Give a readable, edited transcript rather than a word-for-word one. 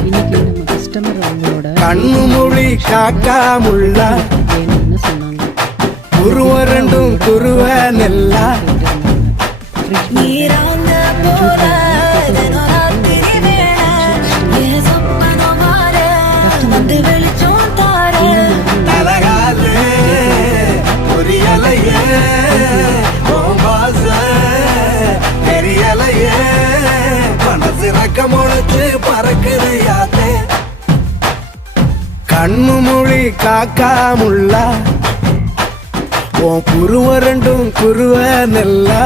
இன்னைக்கு நம்ம கஸ்டமர் அவங்களோட கண்ணு மொழி காக்கா முள்ளா வேணும்னு சொன்னாங்க. குருவ ரெண்டும் குருவ நெல்லா தலகாலே பொரியலையே பாச பெரியலையே மனசு ரக்க முளைச்சு பறக்குது யாத்தே கண்ணு மொழி காக்கா முள்ளா உன் குருவ ரெண்டும் குருவ நெல்லா